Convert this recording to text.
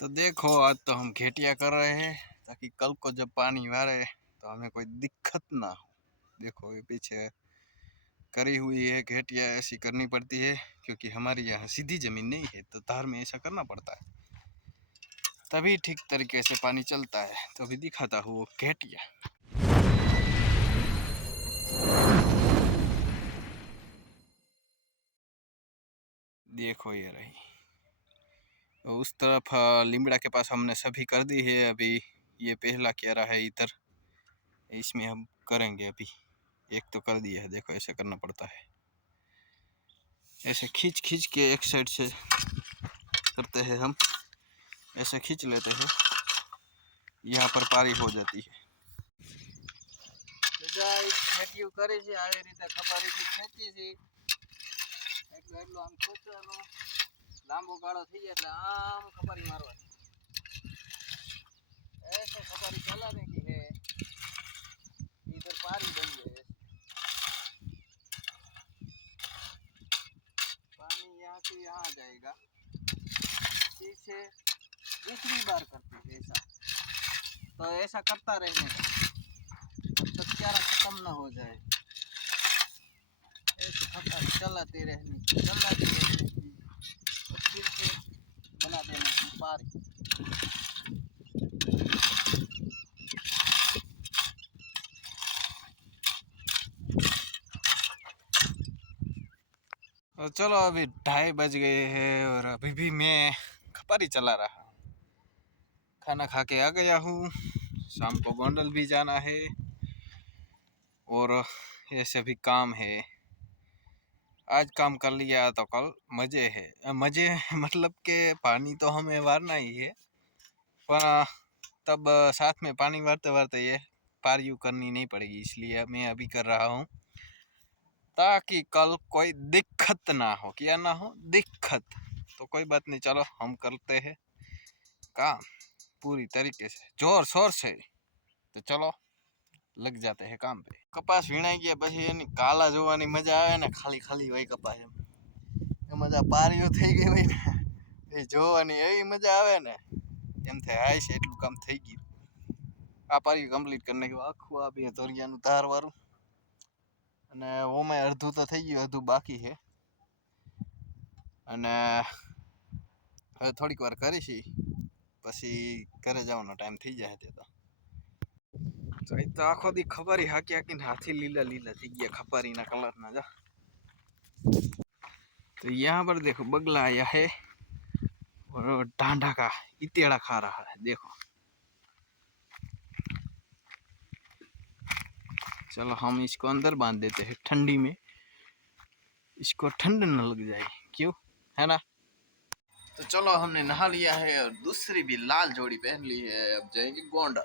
तो देखो, आज तो हम घेटिया कर रहे हैं, ताकि कल को जब पानी मारे तो हमें कोई दिक्कत ना हो। देखो, ये पीछे करी हुई है घेटिया ऐसी करनी पड़ती है, क्योंकि हमारी यहाँ सीधी ज़मीन नहीं है तो धार में ऐसा करना पड़ता है। तभी ठीक तरीके से पानी चलता है तो अभी दिखाता हूँ वो घेटिया देखो ये रही। उस तरफ अ, लिमड़ा के पास हमने सभी कर दी है अभी ये पहला कह रहा है इधर इसमें हम करेंगे अभी एक तो कर दिया है देखो ऐसे करना पड़ता है ऐसे खींच खींच के एक साइड से करते हैं हम ऐसे खींच लेते हैं यहाँ पर पारी हो जाती है ખેતીઓ કરે છે આવી રીતે કપારીથી ખેંચી છે એટલું એટલું આમ ખેંચવાનું લાંબો ગાળો થઈ જાય એટલે આમ ખપારી મારવાની ऐसे खपारी चलाने की है इधर पारी बन गए पानी यहाँ से यहाँ आ जाएगा फिर से दूसरी बार करते हैं ऐसा तो ऐसा करता रहने का जब तक क्यारा खत्म ना हो जाए ऐसे खपारी चलाते रहने की चलाते रहने की देने तो चलो अभी ढाई बज गए हैं और अभी भी मैं खपारी चला रहा हूँ। खाना खा के आ गया हूँ। शाम को गोंडल भी जाना है। और ऐसे भी काम है। आज काम कर लिया तो कल मज़े है। मज़े मतलब के पानी तो हमें वारना ही है। पर तब साथ में पानी वारते वारते ये पार यू करनी नहीं पड़ेगी, इसलिए मैं अभी कर रहा हूँ। ताकि कल कोई दिक्कत ना हो, क्या ना हो, दिक्कत। तो कोई बात नहीं, चलो हम करते हैं। काम पूरी तरीके से, ज़ोर शोर से। तो चलो। લગ જાતે હે કામ પે. કપાસ વીણાઈ ગયા પછી એની કાલા જોવાની મજા આવે ને, ખાલી ખાલી હોય કપાસ એમ. એમાં આ પારીઓ થઈ ગઈ હોય ને, એ જોવાની એવી મજા આવે ને. એમ થાય, હાય છે, એટલું કામ થઈ ગયું. આ પારી કમ્પ્લીટ કરી નાખ્યું. આખું આ બે તોરિયાનું ધારવાળું અને ઓમાં અડધું તો થઈ ગયું, અડધું બાકી છે. અને હવે થોડીક વાર કરીશી. પછી ઘરે જવાનો ટાઈમ થઈ જાય તે તો. तो તો तो खबर ही આખો દી ખબર लीला लीला હાથી લીલા લીલા થઈ ગયા कलर ना જા तो यहाँ पर देखो, बगला आया है, और डांडा का इतेड़ा खा रहा है, देखो। चलो हम इसको अंदर बाँध देते हैं ठंडी में। इसको ठंड न लग जाए, क्यों? है ना? तो चलो हमने नहा लिया है, और दूसरी भी लाल जोड़ी पहन ली है, अब जाएँगे गोंडा।